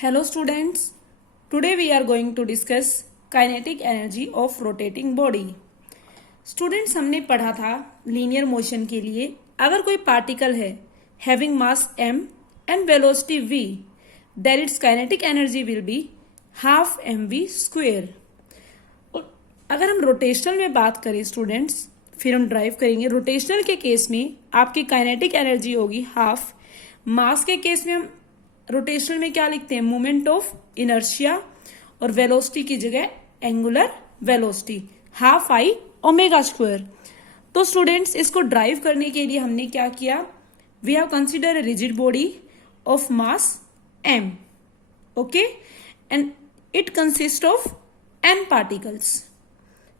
Hello students, today we are going to discuss kinetic energy of rotating body. Students हमने पढ़ा था linear motion के लिए अगर कोई पार्टिकल है having mass m and velocity v, then its kinetic energy will be half mv square. और अगर हम रोटेशनल में बात करें स्टूडेंट्स, फिर हम ड्राइव करेंगे रोटेशनल के केस में आपकी काइनेटिक एनर्जी होगी हाफ. मास के केस में हम रोटेशनल में क्या लिखते हैं, मोमेंट ऑफ इनर्शिया, और वेलोसिटी की जगह angular velocity half I omega square. तो स्टूडेंट्स इसको ड्राइव करने के लिए हमने क्या किया, we have consider a rigid body of mass m, okay, and it consist of n particles.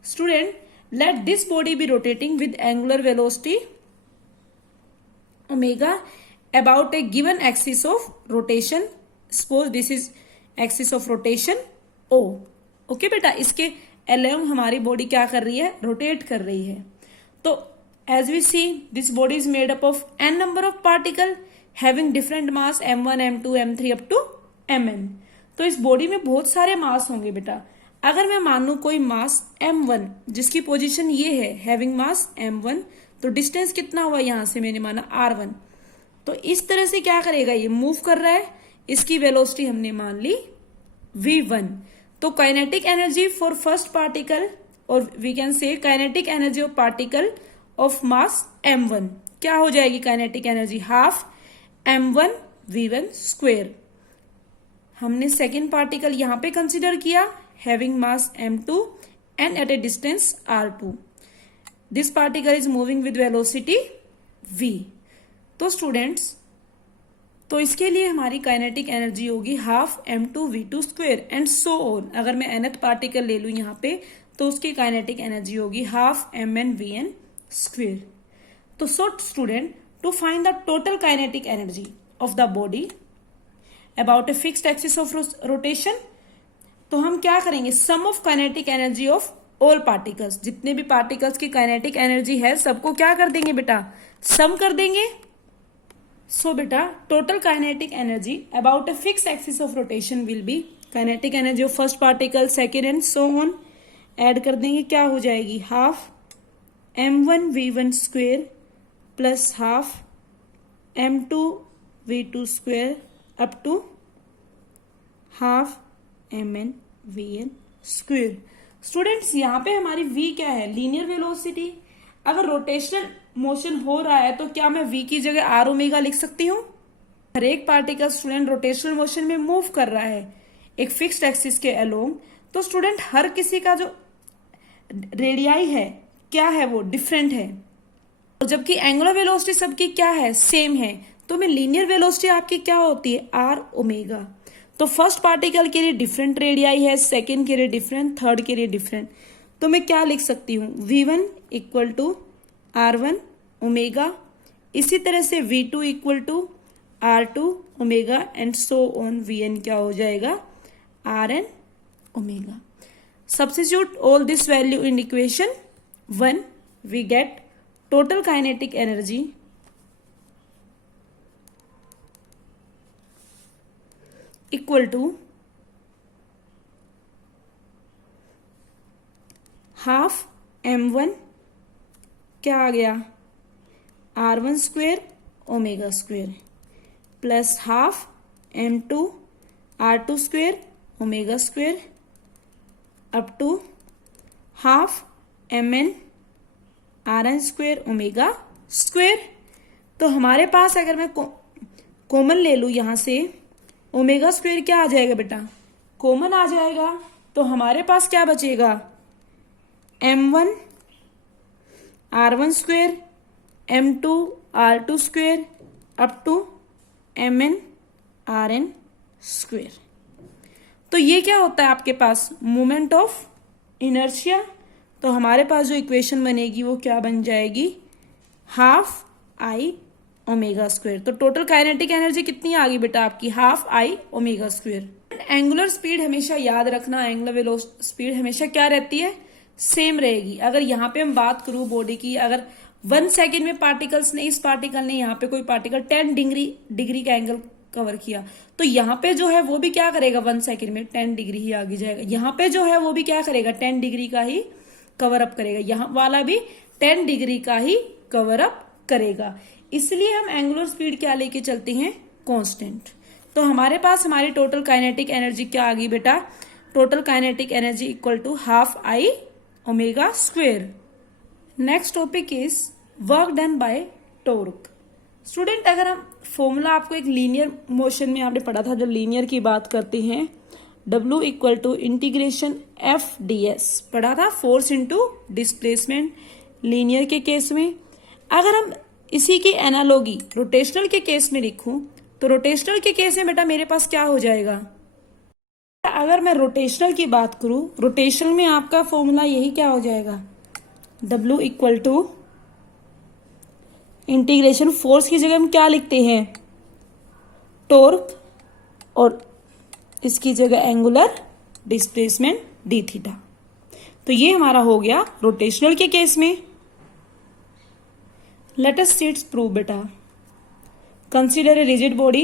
Student, let this body be rotating with angular velocity omega about a given axis of rotation. Suppose this is axis of rotation O. Okay बेटा, इसके along हमारी body क्या कर रही है, rotate कर रही है. तो as we see this body is made up of n number of particle having different mass m1 m2 m3 up to mn. तो इस बॉडी में बहुत सारे मास होंगे बेटा. अगर मैं मान लू कोई मास m1 जिसकी पोजीशन ये है हैविंग मास m1, तो डिस्टेंस कितना हुआ यहां से मैंने माना r1. तो इस तरह से क्या करेगा, ये मूव कर रहा है, इसकी वेलोसिटी हमने मान ली v1. तो kinetic energy for first particle, और we can say kinetic energy of particle of mass m1 क्या हो जाएगी, kinetic energy half m1 v1 square. हमने सेकेंड पार्टिकल यहां पे कंसिडर किया having mass m2 and at a distance r2. This particle is moving with velocity v. तो students, तो इसके लिए हमारी काइनेटिक एनर्जी होगी half m2 v2 square and so on. अगर मैं nth पार्टिकल ले लू यहाँ पे तो उसकी काइनेटिक एनर्जी होगी हाफ mn vn स्क्वेयर. तो so student, to find the total kinetic energy of the body about a fixed axis of rotation, तो हम क्या करेंगे, sum of kinetic energy of all particles, जितने भी पार्टिकल्स की kinetic energy है सबको क्या कर देंगे बेटा, सम कर देंगे. सो बेटा total kinetic energy about a fix axis of rotation will be kinetic energy of first particle, second and so on. Add कर देंगे, क्या हो जाएगी, half m1 v1 square plus half m2 v2 square up to half mn vn square. Students यहाँ पे हमारी v क्या है, लीनियर वेलोसिटी. अगर रोटेशनल मोशन हो रहा है तो क्या मैं v की जगह r ओमेगा लिख सकती हूँ. हर एक पार्टिकल स्टूडेंट रोटेशनल मोशन में मूव कर रहा है एक फिक्स्ड एक्सिस के अलोंग. तो स्टूडेंट हर किसी का जो रेडियाई है क्या है, वो डिफरेंट है, और जबकि एंगुलर वेलोसिटी सबकी क्या है, सेम है. तो मैं लीनियर वेलोसिटी आपकी क्या होती है, r ओमेगा. तो फर्स्ट पार्टिकल के लिए डिफरेंट रेडियाई है, सेकेंड के लिए डिफरेंट, थर्ड के लिए डिफरेंट. तो मैं क्या लिख सकती हूँ, v1 equal to r1 omega, इसी तरह से v2 equal to r2 omega and so on. vn क्या हो जाएगा, rn omega. Substitute all this value in equation 1, we get total kinetic energy equal to half m1 क्या आ गया, r1 square omega square plus half m2 r2 square omega square up to half mn rn square omega square. तो हमारे पास अगर मैं common ले लू यहां से, ओमेगा स्क्वेयर क्या आ जाएगा बेटा, कॉमन आ जाएगा. तो हमारे पास क्या बचेगा, m1 r1 square m2 r2 square up to mn rn square. तो ये क्या होता है आपके पास, मोमेंट ऑफ इनर्शिया. तो हमारे पास जो इक्वेशन बनेगी वो क्या बन जाएगी, हाफ आई ओमेगा स्क्वेयर. तो टोटल काइनेटिक एनर्जी कितनी आ गई बेटा आपकी, half I omega square. Angular speed हमेशा याद रखना, एंगुलर स्पीड हमेशा क्या रहती है, सेम रहेगी. अगर यहाँ पे हम बात करूं बॉडी की, अगर 1 सेकेंड में पार्टिकल्स ने, इस पार्टिकल ने यहाँ पे कोई पार्टिकल 10 डिग्री का एंगल कवर किया, तो यहाँ पे जो है वो भी क्या करेगा 1 सेकेंड में 10 डिग्री ही आगे जाएगा। यहाँ पे जो है वो भी क्या करेगा 10 डिग्री का ही कवर अप करेगा, यहाँ वाला भी 10 डिग्री का ही कवर अप करेगा। इसलिए हम एंगुलर स्पीड क्या लेके चलते हैं, कांस्टेंट। तो हमारे पास हमारी टोटल काइनेटिक एनर्जी क्या आ गई बेटा, total kinetic energy equal to half I omega square. Next topic is work done by torque. Student अगर हम फॉर्मूला आपको एक लीनियर मोशन में आपने पढ़ा था, जब लीनियर की बात करते हैं W equal to integration F d S पढ़ा था, फोर्स इंटू डिस्प्लेसमेंट लीनियर के केस में। अगर हम इसी की एनालॉगी रोटेशनल के केस में लिखूं तो रोटेशनल के केस में बेटा मेरे पास क्या हो जाएगा, अगर मैं रोटेशनल की बात करूं, रोटेशनल में आपका फॉर्मूला यही क्या हो जाएगा, W equal to integration force की जगह हम क्या लिखते हैं, टॉर्क, और इसकी जगह एंगुलर डिस्प्लेसमेंट डी थीटा। तो ये हमारा हो गया रोटेशनल के केस में। Let us see its prove बेटा। Consider a rigid body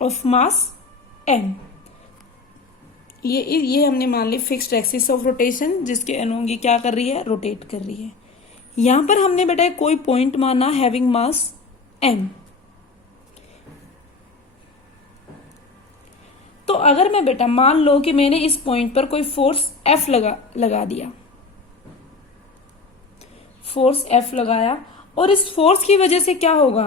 of mass m। ये हमने मान ली फिक्स्ड एक्सिस ऑफ रोटेशन, जिसके अलोंग ये क्या कर रही है, रोटेट कर रही है। यहां पर हमने बेटा कोई पॉइंट माना हैविंग मास m। तो अगर मैं बेटा मान लो कि मैंने इस पॉइंट पर कोई फोर्स F लगा दिया, फोर्स F लगाया, और इस फोर्स की वजह से क्या होगा,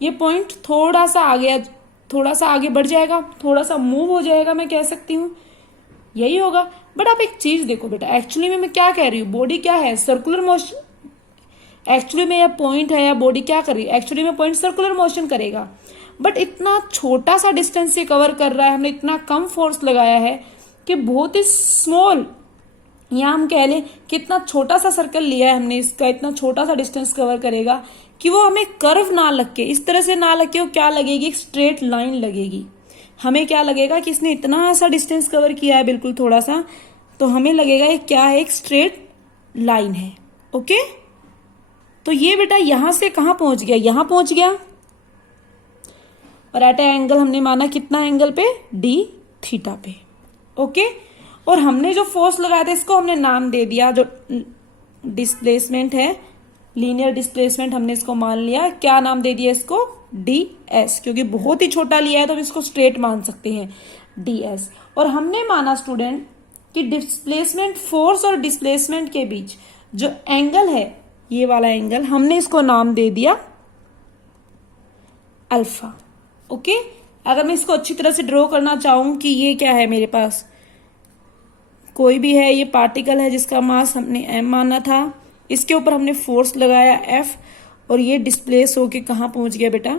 ये पॉइंट थोड़ा सा आगे बढ़ जाएगा, थोड़ा सा मूव हो जाएगा, मैं कह सकती हूं यही होगा। बट आप एक चीज देखो बेटा, एक्चुअली में मैं क्या कह रही हूँ, बॉडी क्या है, सर्कुलर मोशन। एक्चुअली में यह पॉइंट है या बॉडी क्या कर रही है, एक्चुअली में पॉइंट सर्कुलर मोशन करेगा, बट इतना छोटा सा डिस्टेंस से कवर कर रहा है, हमने इतना कम फोर्स लगाया है कि बहुत ही स्मॉल, या हम कह लें कि इतना छोटा सा सर्कल लिया है हमने, इसका इतना छोटा सा डिस्टेंस कवर करेगा कि वो हमें कर्व ना लग के, इस तरह से ना लग के वो क्या लगेगी, एक स्ट्रेट लाइन लगेगी। हमें क्या लगेगा कि इसने इतना सा डिस्टेंस कवर किया है, बिल्कुल थोड़ा सा, तो हमें लगेगा ये क्या है, एक स्ट्रेट लाइन है। ओके, तो ये बेटा यहां से कहां पहुंच गया, यहां पहुंच गया, और एट ए एंगल हमने माना कितना एंगल पे, डी थीटा पे। ओके, और हमने जो फोर्स लगाया था इसको हमने नाम दे दिया, जो डिस्प्लेसमेंट है, लीनियर डिस्प्लेसमेंट, हमने इसको मान लिया, क्या नाम दे दिया इसको, डी एस, क्योंकि बहुत ही छोटा लिया है तो हम इसको स्ट्रेट मान सकते हैं, डी एस। और हमने माना स्टूडेंट कि डिस्प्लेसमेंट, फोर्स और डिस्प्लेसमेंट के बीच जो एंगल है, ये वाला एंगल, हमने इसको नाम दे दिया अल्फा। ओके, अगर मैं इसको अच्छी तरह से ड्रॉ करना चाहूं कि ये क्या है, मेरे पास कोई भी है, ये पार्टिकल है जिसका मास हमने m माना था, इसके ऊपर हमने फोर्स लगाया F, और ये डिस्प्लेस होके कहाँ पहुंच गया बेटा,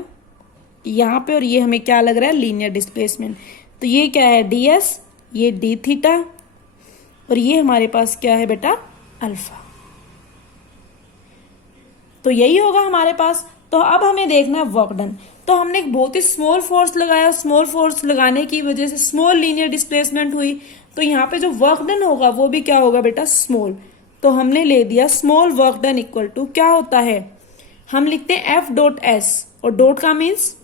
यहाँ पे, और ये हमें क्या लग रहा है, लीनियर डिस्प्लेसमेंट। तो ये क्या है, ds, ये d थीटा, और ये हमारे पास क्या है बेटा, अल्फा। तो यही होगा हमारे पास। तो अब हमें देखना है वर्क डन। तो हमने एक बहुत ही स्मॉल फोर्स लगाया, स्मॉल फोर्स लगाने की वजह से स्मॉल लीनियर डिस्प्लेसमेंट हुई, तो यहाँ पे जो वर्क डन होगा वो भी क्या होगा बेटा, स्मॉल। तो हमने ले दिया small work done equal to क्या होता है, हम लिखते हैं F डॉट S, और डॉट का मीन्स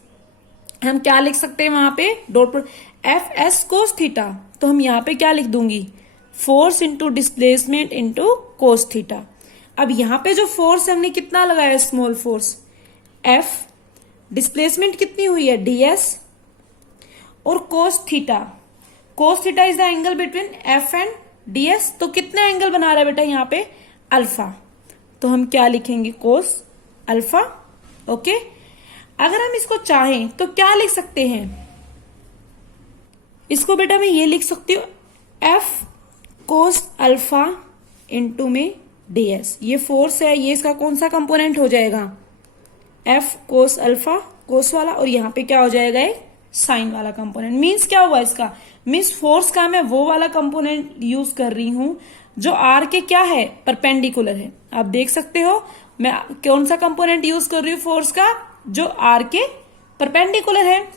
हम क्या लिख सकते हैं वहां पे, डॉट पर एफ एस कोस थीटा। तो हम यहाँ पे क्या लिख दूंगी, force into displacement into cos theta. अब यहाँ पे जो फोर्स हमने कितना लगाया, स्मॉल फोर्स F, डिस्प्लेसमेंट कितनी हुई है, ds, और cos theta, cos theta is the angle between F and ds। तो कितने एंगल बना रहा है बेटा यहाँ पे, अल्फा। तो हम क्या लिखेंगे, कोस अल्फा। ओके, अगर हम इसको चाहें तो क्या लिख सकते हैं, इसको बेटा मैं ये लिख सकती हूँ F कोस अल्फा इंटू में ds। ये फोर्स है, ये इसका कौन सा कंपोनेंट हो जाएगा, F कोस अल्फा, कोस वाला, और यहाँ पे क्या हो जाएगा, एक साइन वाला कंपोनेंट। मीन्स क्या हुआ इसका, मीन्स फोर्स का मैं वो वाला कंपोनेंट यूज कर रही हूं जो आर के क्या है, परपेंडिकुलर है। आप देख सकते हो मैं कौन सा कंपोनेंट यूज कर रही हूँ फोर्स का, जो आर के परपेंडिकुलर है।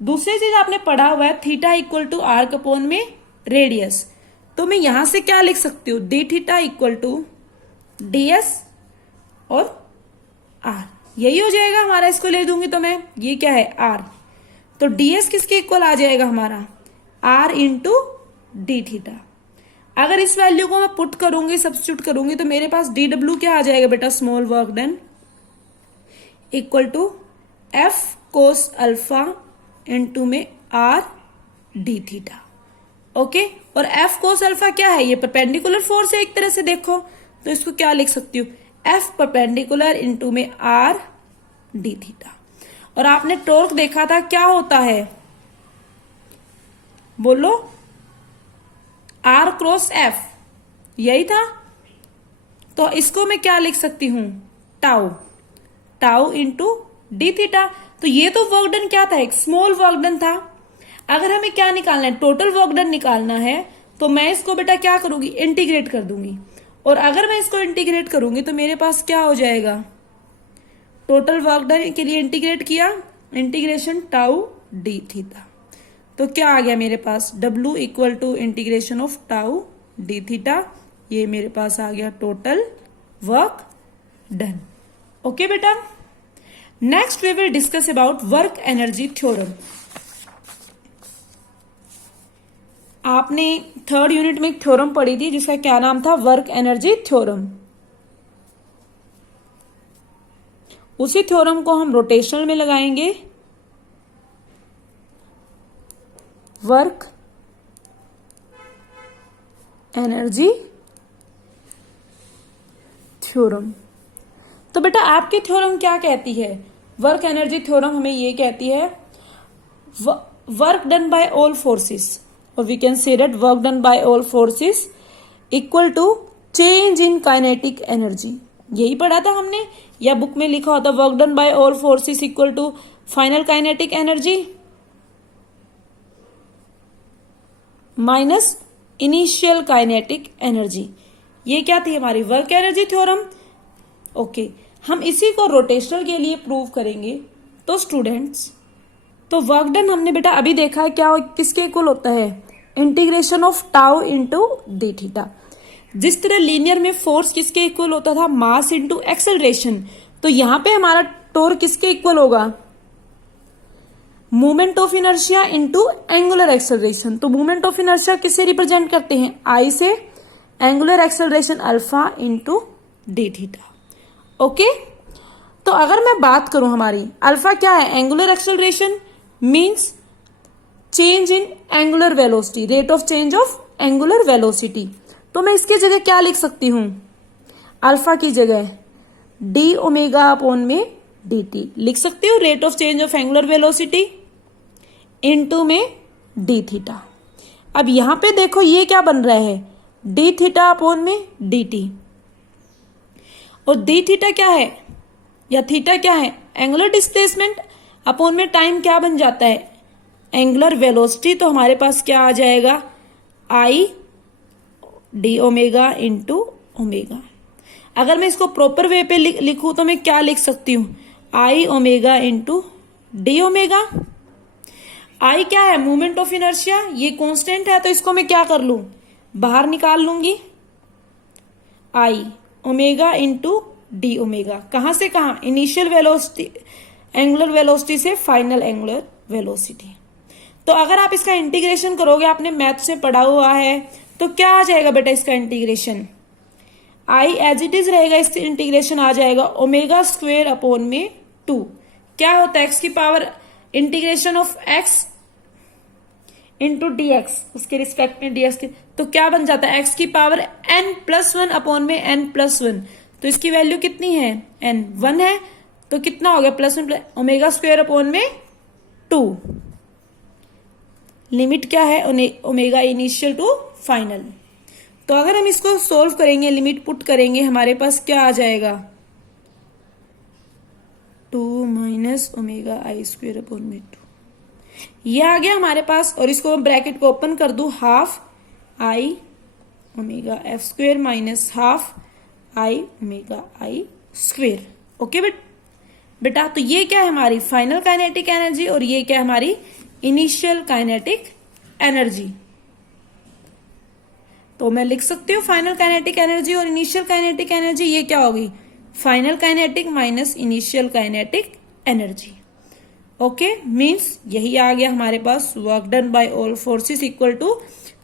दूसरी चीज आपने पढ़ा हुआ है, theta equal to are Capone में रेडियस। तो मैं यहां से क्या लिख सकती हूँ, d theta equal to ds और r। यही हो जाएगा हमारा, इसको ले दूंगी तो मैं, ये क्या है आर, तो ds किसके इक्वल आ जाएगा हमारा, r इंटू डी थीटा। अगर इस वैल्यू को मैं पुट करूंगी, सब्स्टिट्यूट करूंगी, तो मेरे पास dw क्या आ जाएगा बेटा, small work done equal to f cos alpha into में r डी थीटा। ओके, और f कोस अल्फा क्या है, ये परपेंडिकुलर फोर्स है एक तरह से देखो, तो इसको क्या लिख सकती हूँ, f परपेंडिकुलर इंटू में r डी थीटा। और आपने टॉर्क देखा था क्या होता है, बोलो, r क्रॉस f, यही था। तो इसको मैं क्या लिख सकती हूं, tau, tau into D theta. तो ये तो वर्क डन क्या था, एक स्मॉल वर्क डन था। अगर हमें क्या निकालना है, टोटल वर्क डन निकालना है, तो मैं इसको बेटा क्या करूंगी, इंटीग्रेट कर दूंगी। और अगर मैं इसको इंटीग्रेट करूंगी तो मेरे पास क्या हो जाएगा, टोटल वर्क डन के लिए इंटीग्रेट किया, इंटीग्रेशन टाउ डी थीटा, तो क्या आ गया मेरे पास, W equal to integration of tau d theta. ये मेरे पास आ गया टोटल वर्क डन। ओके बेटा, next we will discuss about work energy theorem. आपने थर्ड यूनिट में एक थ्योरम पढ़ी थी जिसका क्या नाम था, वर्क एनर्जी थ्योरम। उसी थ्योरम को हम रोटेशनल में लगाएंगे, वर्क एनर्जी थ्योरम। तो बेटा आपकी थ्योरम क्या कहती है, वर्क एनर्जी थ्योरम हमें ये कहती है, work done by all forces, और we can say that work done by all forces equal to change in kinetic energy. यही पढ़ा था हमने, या बुक में लिखा होता work done by all forces equal to final kinetic energy minus initial kinetic energy. ये क्या थी हमारी वर्क एनर्जी थ्योरम। ओके, हम इसी को रोटेशनल के लिए प्रूव करेंगे। तो स्टूडेंट्स, तो वर्क डन हमने बेटा अभी देखा है क्या, किसके इक्वल होता है, integration of tau into D theta. जिस तरह लीनियर में फोर्स किसके इक्वल होता था, मास इंटू एक्सेलरेशन, तो यहां पे हमारा टॉर्क किसके इक्वल होगा, movement of inertia into angular acceleration. तो मूवमेंट ऑफ इनर्शिया किससे रिप्रेजेंट करते हैं, आई से, angular acceleration alpha into D theta. Okay, तो अगर मैं बात करूं हमारी अल्फा क्या है, angular acceleration means change in angular velocity, rate of change of angular velocity. तो मैं इसकी जगह क्या लिख सकती हूं, अल्फा की जगह डी ओमेगा अपॉन में डी टी लिख सकती हूँ, rate of change of angular velocity into में डी थीटा। अब यहां पे देखो ये क्या बन रहा है, डी थीटा अपॉन में डी टी, और डी थीटा क्या है या थीटा क्या है, एंगुलर डिस्प्लेसमेंट अपॉन में टाइम क्या बन जाता है, एंगुलर वेलोसिटी। तो हमारे पास क्या आ जाएगा, I D omega into omega. अगर मैं इसको प्रॉपर वे पे लिखूं तो मैं क्या लिख सकती हूं, आई ओमेगा इंटू डी ओमेगा। आई क्या है, मूवमेंट ऑफ इनर्शिया, ये कांस्टेंट है, तो इसको मैं क्या कर लूं, बाहर निकाल लूंगी, आई ओमेगा इंटू डी ओमेगा। कहां से कहां, इनिशियल वेलोसिटी एंगुलर वेलोसिटी से फाइनल एंगुलर वेलोसिटी। तो अगर आप इसका इंटीग्रेशन करोगे, आपने मैथ से पढ़ा हुआ है, तो क्या आ जाएगा बेटा इसका integration, I as it is रहेगा, इसका इंटीग्रेशन आ जाएगा ओमेगा स्क्वेयर अपॉन में 2। क्या होता है, एक्स की power integration of x into D x, उसके रिस्पेक्ट में डीएक्स के, तो क्या बन जाता है, एक्स की पावर n+1 अपॉन में n+1। तो इसकी वैल्यू कितनी है, n 1 है, तो कितना हो गया +1 ओमेगा स्क्वेयर अपॉन में 2। लिमिट क्या है, ओमेगा इनिशियल टू फाइनल। तो अगर हम इसको सोल्व करेंगे, लिमिट पुट करेंगे, हमारे पास क्या आ जाएगा, 2 minus omega I square upon में 2, ये आ गया हमारे पास। और इसको ब्रैकेट को ओपन कर दू, half I omega F square minus half I omega I square. Okay बेटा, तो ये क्या है हमारी फाइनल काइनेटिक एनर्जी, और ये क्या है हमारी इनिशियल काइनेटिक एनर्जी। तो मैं लिख सकती हूँ फाइनल काइनेटिक एनर्जी और इनिशियल काइनेटिक एनर्जी, ये क्या होगी, final kinetic minus initial kinetic energy. Okay, means यही आ गया हमारे पास, work done by all forces equal to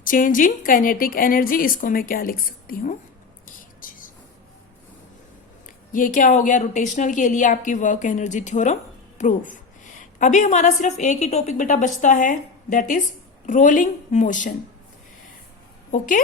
change in kinetic energy. इसको मैं क्या लिख सकती हूँ, ये क्या हो गया, रोटेशनल के लिए आपकी वर्क एनर्जी थ्योरम प्रूफ। अभी हमारा सिर्फ एक ही टॉपिक बेटा बचता है, that is rolling motion. Okay